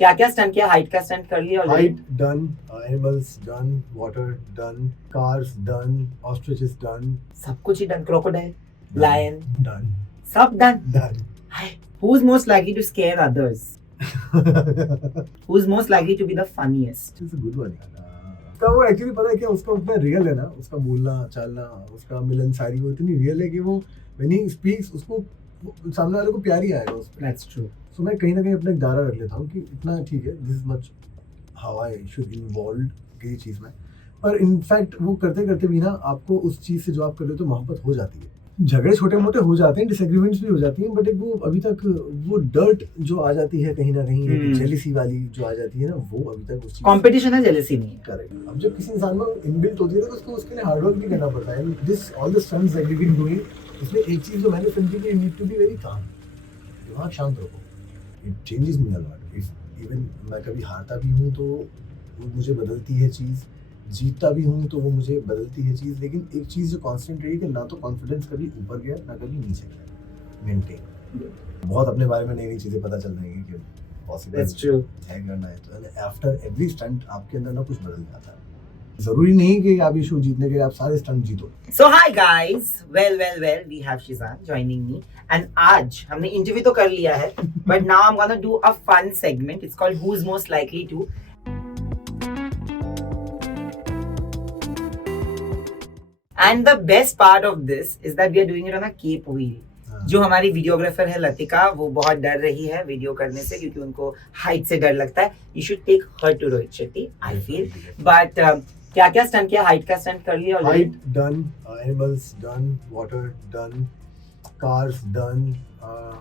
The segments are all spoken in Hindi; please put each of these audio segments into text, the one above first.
क्या क्या स्टंट किया? हाइट का स्टंट कर लिया already? Height done, animals done, water done, cars done, ostriches done, सब कुछ ही done. Crocodile, done, lion, done, सब done. done. Who is most likely to scare others? Who is most likely to be the funniest? It's a good one. उसका वो एक्चुअली पता है क्या, उसका उतना रियल है ना, उसका बोलना चालना, उसका मिलनसारी वो इतनी रियल है कि वो when he speaks उसको सामने वाले को प्यार ही आएगा उस पे। That's true. सो मैं कहीं ना कहीं अपना एक दायरा रख लेता हूँ कि इतना ठीक है, this is much how I should involve किसी चीज़ में। पर इनफैक्ट वो करते करते भी ना आपको उस चीज़ से जो आप कर रहे हो तो मोहब्बत हो जाती है। झगड़े छोटे मोटे हो जाते हैं, डिसएग्रीमेंट्स भी हो जाती हैं, बट एक वो अभी तक वो डर्ट जो आ जाती है कहीं ना कहीं, जेलिसी वाली जो आ जाती है ना, वो अभी तक उस कंपटीशन है, जेलसी नहीं है। करेक्ट। अब जब किसी इंसान में इनबिल्ट होती है तो उसको उसके लिए हार्डवर्क भी करना पड़ता है। This all the stunts that we been doing, इसमें एक चीज़ जो मैंने समझी कि you need to be very calm, दिमाग शांत रखो। It changes me a lot. If even मैं कभी हारता भी हूँ तो वो मुझे बदलती है चीज़, जीतता भी हूँ तो वो मुझे बदलती है चीज़, लेकिन एक चीज़ जो कांस्टेंट रही कि ना तो कॉन्फिडेंस कभी ऊपर गया ना कभी नीचे गया, मेंटेन। बहुत अपने बारे में नई नई चीज़ें पता चल रही हैं कि पॉसिबल है करना है, तो आफ्टर एवरी स्टंट आपके अंदर ना कुछ बदल जाता है। जरूरी नहीं कि आप ये शो जीतने के लिए आप सारे स्टंट जीतो। So hi guys, well, we have Shizan joining me, and आज हमने इंटरव्यू तो कर लिया है, but now I'm gonna do a fun segment. It's called Who's Most Likely To. And the best part of this is that we are doing it on a cape wheel. जो हमारी वीडियोग्राफर है लतिका, वो बहुत डर रही है वीडियो करने से क्योंकि उनको हाइट से डर लगता है। You should take her to Rohit Shetty, I feel. But क्या क्या स्टंट किया? हाइट का स्टंट कर लिया already? Height done, animals done, water done, cars done,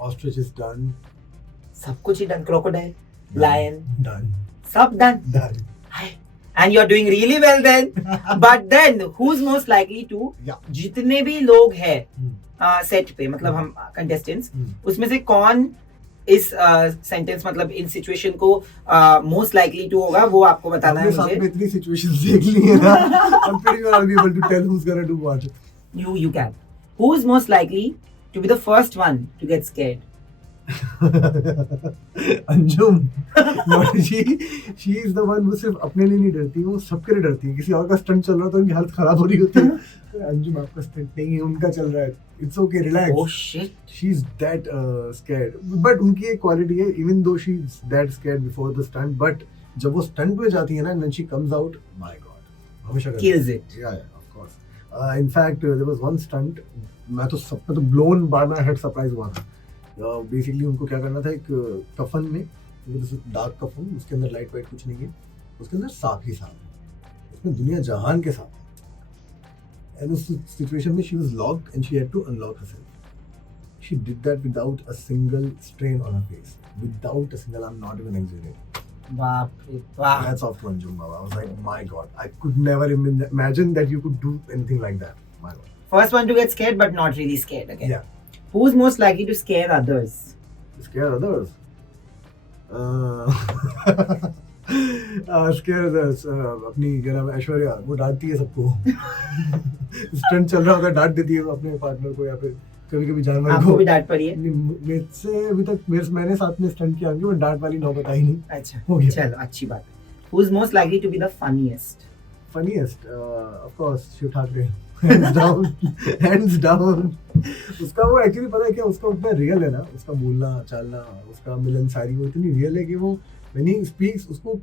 ostriches done, सब कुछ ही डन। क्रोकोडाइल, लायन, डन, सब done. Done. And you're doing really well then. But then who's most likely to? जितने भी लोग हैं सेट पे, मतलब हम कंटेस्टेंट्स, उसमें से कौन इस सेंटेंस मतलब इन सिचुएशन को मोस्ट लाइकली टू होगा, वो आपको बताना है मुझे। इतनी सिचुएशंस देख ली है ना, I'm pretty sure I'll be able to tell who's gonna do what. You can. Who's most likely to be the first one to get scared? Anjum. she is the one, वो सिर्फ अपने लिए नहीं डरती, वो सबके लिए डरती है। किसी और का स्टंट चल रहा है तो उनकी हालत खराब हो रही होती है। अंजुम आपका स्टंट नहीं है, उनका चल रहा है, it's okay, relax. Oh shit. She is that scared, but उनकी एक क्वालिटी है, even though she is that scared before the stunt, but जब वो स्टंट पे जाती है ना, when she comes out, my god, हमेशा Kills it. Yeah, of course. In fact, there was one stunt, मैं तो blown by my head surprise हुआ था। बेसिकली उनको क्या करना था, एक कफन में, डार्क कफन, उसके अंदर लाइट वाइट कुछ नहीं है, उसके अंदर सांप ही सांप है, उसमें दुनिया जहान के सांप है। एंड उस सिचुएशन में she was locked and she had to unlock herself. She did that without a single strain on her face, without a single, I am not even exaggerating. बाप रे बाप। That's off to Anjum Baba. I was like, my god, I could never imagine that you could do anything like that. My god. First one to get scared, but not really scared again. Yeah. Who's most likely to scare others? Scare others. Scare others. अपनी क्या नाम है, ऐश्वर्या, वो डांटती है सबको। स्टंट चल रहा होता है, डांट देती है अपने पार्टनर को, या फिर कभी कभी जानवर को। आपको भी डांट पड़ी है? मेरे से अभी तक मैंने साथ में स्टंट किया, वो डांट वाली नौबत आई नहीं। अच्छा, हो गया। चलो अच्छी बात। Who's most likely to be the funniest? Funniest, of course, Shiv Thackeray, hands down, hands down. उसका वो एक्चुअली पता है क्या, उसका उतना रियल है ना, उसका बोलना चालना, उसका मिलनसारी वो इतनी रियल है कि वो when he speaks उसको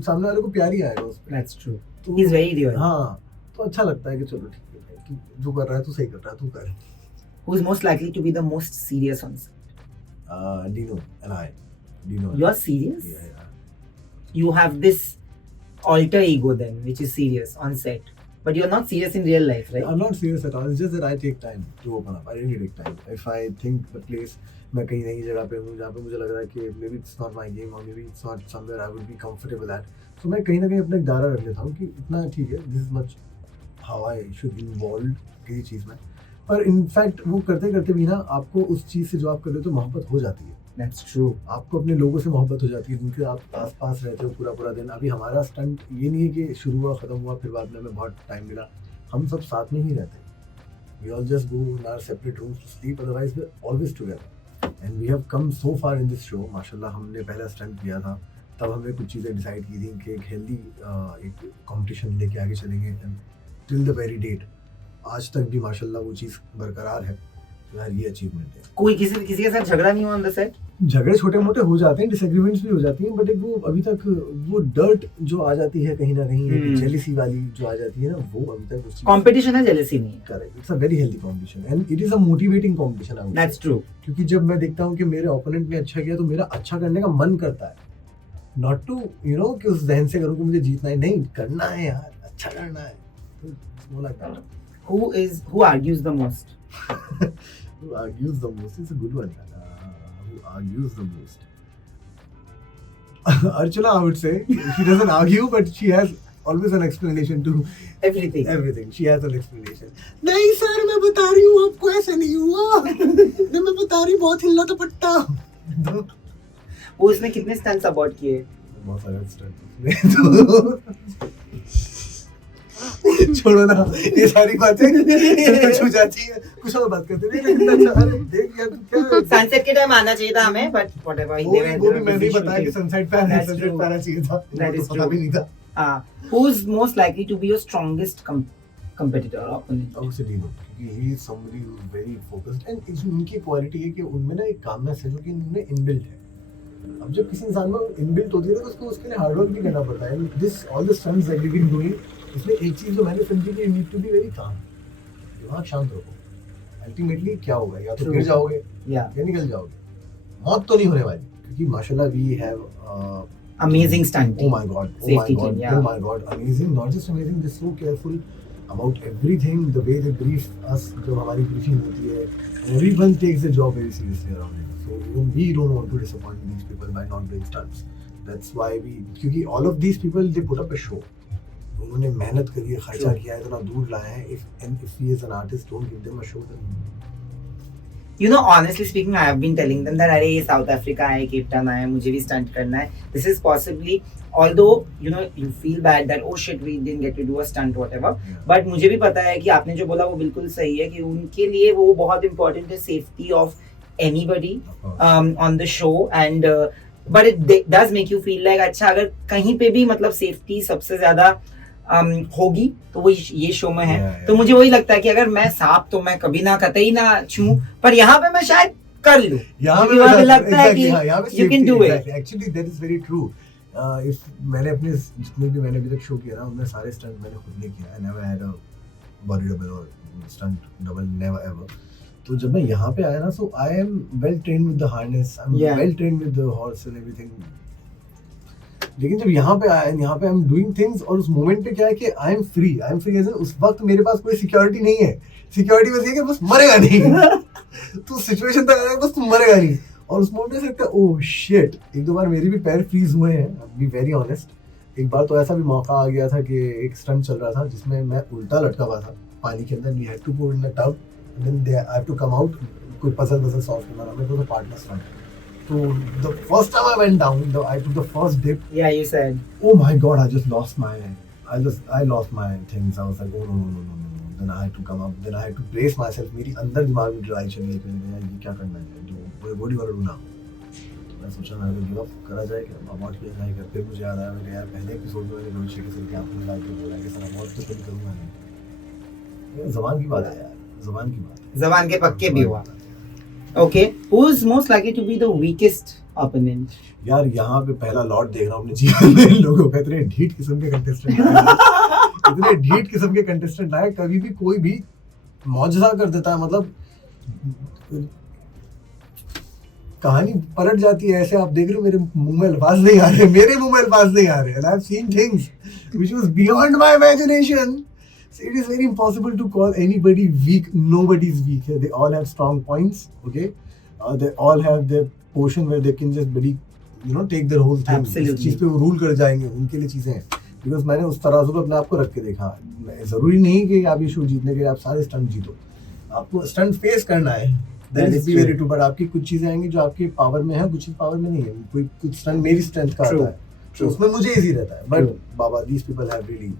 सामने वाले को प्यार ही आएगा उस पे। That's true. He's very real. हाँ, तो अच्छा लगता है कि चलो ठीक है कि जो कर रहा है तू सही कर रहा है, तू कर। Who's most likely to be the most serious on set? Dino and I. Dino. You're serious? Yeah. You have this alter ego then, which is serious on set, but you're not serious in real life, right? I'm not serious at all. It's just that I take time to open up. I really take time. If I think the place, मैं कहीं नई जगह पे हूँ जहाँ पे मुझे लग रहा है कि maybe it's not my game or maybe it's not somewhere I would be comfortable at, so मैं कहीं ना कहीं अपना एक दायरा रख लेता हूँ कि इतना ठीक है, this is much how I should involve किसी चीज़ में। पर इनफैक्ट वो करते करते भी ना आपको उस चीज़ से जो आप कर रहे हो तो मोहब्बत हो जाती है। That's true. आपको अपने लोगों से मोहब्बत हो जाती है जिनके आप आस पास रहते हो पूरा दिन। अभी हमारा स्टंट ये नहीं है कि शुरू हुआ ख़त्म हुआ फिर बाद में हमें बहुत टाइम मिला, हम सब साथ में ही रहते हैं। We all just go in our separate rooms to sleep, otherwise we are always together and we have come so far in this show. माशाल्लाह हमने पहला स्टंट किया था तब हमने कुछ चीज़ें डिसाइड की थी कि एक हेल्दी एक कंपटीशन लेके आगे चलेंगे, and till the very date आज तक भी माशाल्लाह वो चीज़ बरकरार है। तो यार ये अचीवमेंट है। कोई किसी के साथ झगड़ा नहीं हुआ ऑन द सेट? झगड़े छोटे मोटे हो जाते हैं, डिसएग्रीमेंट्स भी हो जाती हैं, बट एक वो अभी तक वो डर्ट जो आ जाती है कहीं ना कहीं, जेलिसी वाली जो आ जाती है ना, वो अभी तक उस चीज़ कंपटीशन है, जेलसी नहीं है। Correct, it's a very healthy competition and it is a motivating competition. That's true. क्योंकि जब मैं देखता हूँ कि मेरे ओपोनेंट ने अच्छा किया तो मेरा अच्छा करने का मन करता है, नॉट टू यू नो कि उस जहन से करूँ कि मुझे जीतना है, नहीं करना है यार, अच्छा करना है। तो it's more like that. Who argues the most? Who argues the most is a good one. Who argues the most? Archana, I would say. She doesn't argue, but she has always an explanation to Everything. everything. She has an explanation. नहीं सर, मैं बता रही हूँ आपको, ऐसा नहीं हुआ। नहीं, मैं बता रही, बहुत हिला तो पट्टा। वो इसने कितने स्टंट्स अबॉर्ट किए? बहुत सारे स्टंट। छोड़ो ना, ये सारी बातें छू जाती है, कुछ और बात करते हैं। देख यार, तू क्या सनसेट के टाइम आना चाहिए था हमें, बट व्हाटएवर। वो भी मैंने ही बताया कि सनसेट पे आना चाहिए था, पता भी नहीं था। Who's most likely to be your strongest competitor or opponent? Obviously Dino, क्योंकि he is somebody who is very focused and उनकी क्वालिटी है कि उनमें ना एक कामनेस है जो कि उनमें इनबिल्ट है। अब जब किसी इंसान में इनबिल्ट होती है तो उसको उसके लिए हार्ड वर्क भी करना पड़ता है। This all the stunts that we been doing, इसमें एक चीज जो मैंने समझी कि you need to be very calm, दिमाग शांत रखो। अल्टीमेटली क्या होगा, या तो गिर जाओगे या निकल जाओगे, मौत तो नहीं होने वाली, क्योंकि माशाल्लाह we have amazing stunt team. Oh my god, safety team, yeah. Oh my god, amazing, not just amazing, they're so careful about everything, the way they brief us, जब हमारी briefing होती है, everyone takes the job very seriously around it, so even we don't want to disappoint these people by not doing stunts. That's why we, क्योंकि all of these people they put up a show, उन्होंने मेहनत करी है, खर्चा किया है, इतना दूर लाए हैं, if we as an artist don't give them a show, then You know, honestly speaking, I have been telling them that अरे ये साउथ अफ्रीका है, केप टाउन है, मुझे भी स्टंट करना है. This is possibly, although you know you feel bad that oh shit we didn't get to do a stunt whatever, but मुझे भी पता है कि आपने जो बोला वो बिल्कुल सही है कि उनके लिए वो बहुत important है, safety of anybody on the show, and but it does make you feel like अच्छा अगर कहीं पे भी मतलब safety सबसे ज्यादा होगी तो वो ये शो में है. तो मुझे वही लगता है कि अगर मैं सांप तो मैं कभी ना कतई ना छूं, पर यहाँ पे मैं शायद कर लूं. यहाँ पे लगता है कि you can do it. Actually that is very true. If मैंने अपने जितने भी मैंने अभी तक शो किया ना, उनमें सारे स्टंट मैंने खुद नहीं किया. I never had a body double or stunt double, never ever. तो जब मैं यहाँ पे आया ना, so I am well trained with the harness, I'm well trained with the horse and everything. लेकिन जब यहाँ पे आया, यहाँ पे आई एम डूइंग थिंग्स, और उस मोमेंट पे क्या है कि आई एम फ्री एज उस वक्त मेरे पास कोई सिक्योरिटी नहीं है. सिक्योरिटी बस ये कि बस मरेगा नहीं. तो सिचुएशन तक आया बस तुम मरेगा नहीं, और उस मोमेंट पे लगता है ओह शिट. एक दो बार मेरे भी पैर फ्रीज हुए हैं, बी वेरी ऑनेस्ट. एक बार तो ऐसा भी मौका आ गया था कि एक स्टंट चल रहा था जिसमें मैं उल्टा लटका हुआ था पानी के अंदर. We had to go in the tub and then I have to come out. कोई पजल सॉल्व करना था. मेरे को partner stunt. So the first time I went down, I took the first dip. Yeah, you said. Oh my God, I just lost my things. I was like, oh no. Then I had to come up. Then I had to brace myself. मेरी अंदर दिमाग में लड़ाई चल रही थी. ये क्या करना है? जो what do you want to do now? मैं सोचा मैं गिव अप करा जाए क्या? अबॉर्ट किया जाए क्या? फिर मुझे याद आया मेरे यार पहले एपिसोड में मैंने रोहित शेट्टी से क्या आपने लाइक बोला कि सर अबॉर्ट तो कभी करूँगा नहीं. ज़बान की बात है यार. ज़बान के पक्के भी हुआ. Okay, who's most likely to be the weakest opponent? यार यहाँ पे पहला लॉट देख रहा हूँ अपने जीवन में. लोगों को इतने ढीठ किस्म के कंटेस्टेंट आए, कभी भी कोई भी मौजज़ा कर देता है. मतलब कहानी पलट जाती है ऐसे. आप देख रहे हो मेरे मुंह में अल्फाज नहीं आ रहे. And I've seen things which was beyond my imagination. So it is very impossible to call anybody weak. Nobody is weak here. They all have strong points. Okay, they all have their portion where they can just take their whole thing. Absolutely. इस चीज़ पे वो रूल कर जाएंगे. उनके लिए चीज़ें हैं. Because मैंने उस तराजू पे अपने आप को रख के देखा. ज़रूरी नहीं कि आप ये शो जीतने के लिए आप सारे स्टंट जीतो. आपको स्टंट फेस करना है. That is very true. But आपकी कुछ चीज़ें आएंगी जो आपके पावर में है, कुछ चीज़ पावर में नहीं है. कोई कुछ स्टंट मेरी स्ट्रेंथ का आता है, तो उसमें मुझे इजी रहता है. But Baba, these people have really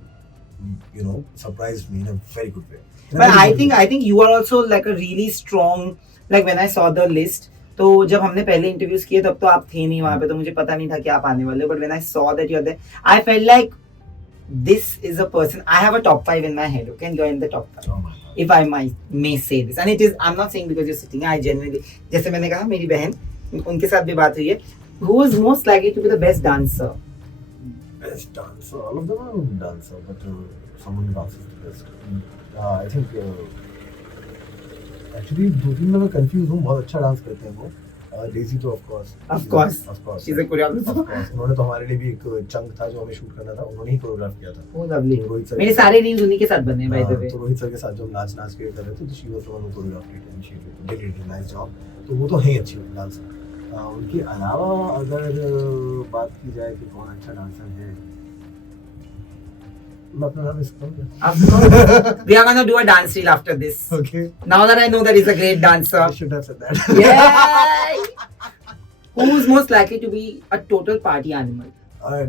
surprised me in a very good way. But I think you are also like a really strong, like when I saw the list, तो जब हमने पहले इंटरव्यूज किए तब तो आप थे नहीं वहां पे, तो मुझे पता नहीं था कि आप आने वाले हो, but when I saw that you are there I felt like this is a person. I have a top 5 in my head, okay, and you're in the top 5. Oh my God. If I may say this, and it is, I'm not saying because you're sitting. I genuinely, जैसे मैंने कहा मेरी बहन, उनके साथ भी बात हुई है. Who is most likely to be the best dancer? Best dancer. All of them are dancer, but someone who dances the best. I think actually दो तीन में मैं confused हूँ. बहुत अच्छा डांस करते हैं वो. डेजी तो of course she's a choreographer. Of course. उन्होंने तो हमारे लिए भी एक चंक था जो हमें शूट करना था, उन्होंने ही कोरियोग्राफ किया था. Oh lovely. तो रोहित सर मेरे सारे रील्स उन्हीं के साथ बने हैं by the way. तो रोहित सर के साथ जो हम नाच के कर रहे थे, तो she was the one who choreograph it and she did it nice job. तो वो तो है ही अच्छी डांसर. उनके अलावा अगर बात की जाए कि कौन अच्छा डांसर है, मैं अपना नाम इसको We are gonna do a dance reel after this. Okay. Now that I know that he's a great dancer. I should have said that. Yay! Who's most likely to be a total party animal?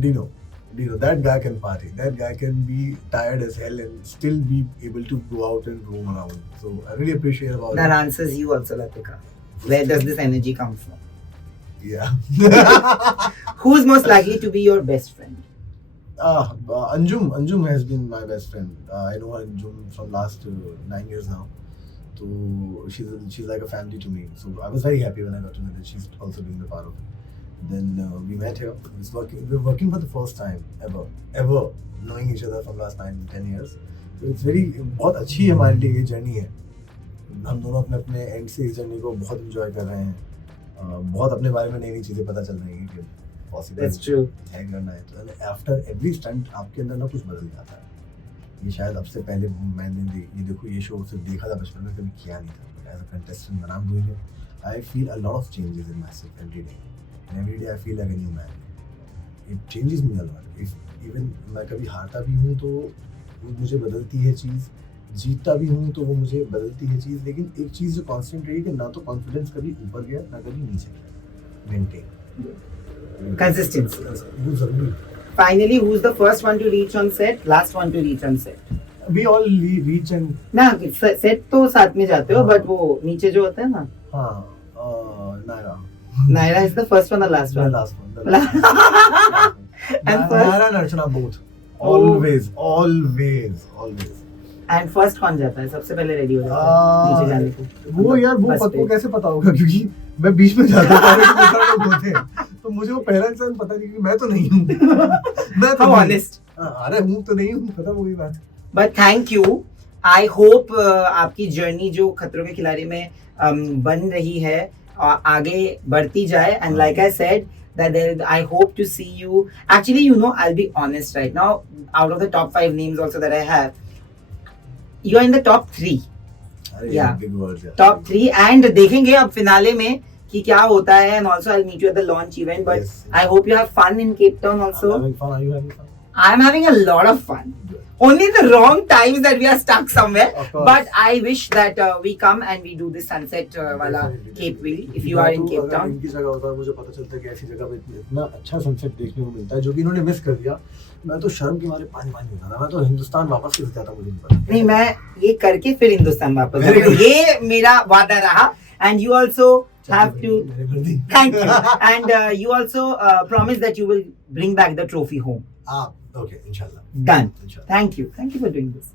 Dino, that guy can party. That guy can be tired as hell and still be able to go out and roam around. So I really appreciate about That it. answers you also, Latika. Where does this energy come from? Yeah. Who's most likely to be your best friend? Anjum has been my best friend. I know Anjum from last 9 years now. So she's like a family to me. So I was very happy when I got to know that she's also being a part of it. Then we met here. We're working for the first time ever knowing each other from last 9-10 years. So it's very बहुत अच्छी हमारे लिए ये जर्नी है. हम दोनों अपने एंड से इस जर्नी को बहुत एंजॉय कर रहे हैं. बहुत अपने बारे में नई चीजें पता चल रही हैं कि पॉसिबल That's true. है करना है. तो आफ्टर एवरी स्टंट आपके अंदर ना कुछ बदल जाता है. ये शायद अब से पहले मैंने ये देखो ये शो सिर्फ देखा था बचपन में, कभी किया नहीं था. But as a contestant when I'm doing it, I feel a lot of changes in myself every day. And every day I feel like a new man. It changes me a lot. If even मैं कभी हारता भी हूँ तो वो मुझे बदलती है चीज़, जीतता भी हूँ तो वो मुझे बदलती है चीज़. लेकिन एक चीज़ जो कांस्टेंट रही कि ना तो कॉन्फिडेंस कभी ऊपर गया ना कभी नीचे गया. Maintain Consistency. वो जरूरी. Finally, who's the first one to reach on set? Last one to reach on set? We all reach and ना सेट तो साथ में जाते हो, बट वो नीचे जो होता है ना, हाँ Naira. Naira is the first one or last one? The last one. And first, Naira and Archana both. Always. and first कौन जाता है? सबसे पहले रेडी हो जाता है नीचे जाने को. वो यार वो First पता पे. कैसे पता होगा, क्योंकि मैं बीच में जाता था और दूसरा लोग होते हैं, तो मुझे वो पहला इंसान पता नहीं कि मैं तो नहीं हूँ. मैं तो How नहीं. honest. अरे हूँ तो नहीं हूँ, पता वही बात. But thank you. I hope आपकी जर्नी जो खतरों के खिलाड़ी में बन रही है आगे बढ़ती जाए. And like I said, that I hope to see you. Actually, I'll be honest right now. Out of the top 5 names also that I have, you are in the top 3. अरे Yeah. big words यार. Top 3 and देखेंगे अब फिनाले में कि क्या होता है. And also I'll meet you at the launch event. But Yes. I hope you have fun in Cape Town I'm also. having fun. Are you having fun? I'm having a lot of fun. Only the wrong times that we are stuck somewhere. Of course. But I wish that we come and we do this sunset wala Definitely. Cape Wheel if you are in Cape अगर Town. इनकी जगह होता है, मुझे पता चलता है कि ऐसी जगह पे इतना अच्छा सनसेट देखने को मिलता है जो कि इन्होंने मिस कर दिया. मैं तो शर्म के मारे पानी होता था. मैं तो हिंदुस्तान वापस कैसे जाता मुझे नहीं पता. नहीं, मैं ये करके फिर हिंदुस्तान वापस Very जाऊंगा. good. ये मेरा वादा रहा. And you also have to मेरे घर दी. thank you. And you also promise that you will bring back the trophy home. Okay इंशाल्लाह. Done. इंशाल्लाह. Thank you for doing this.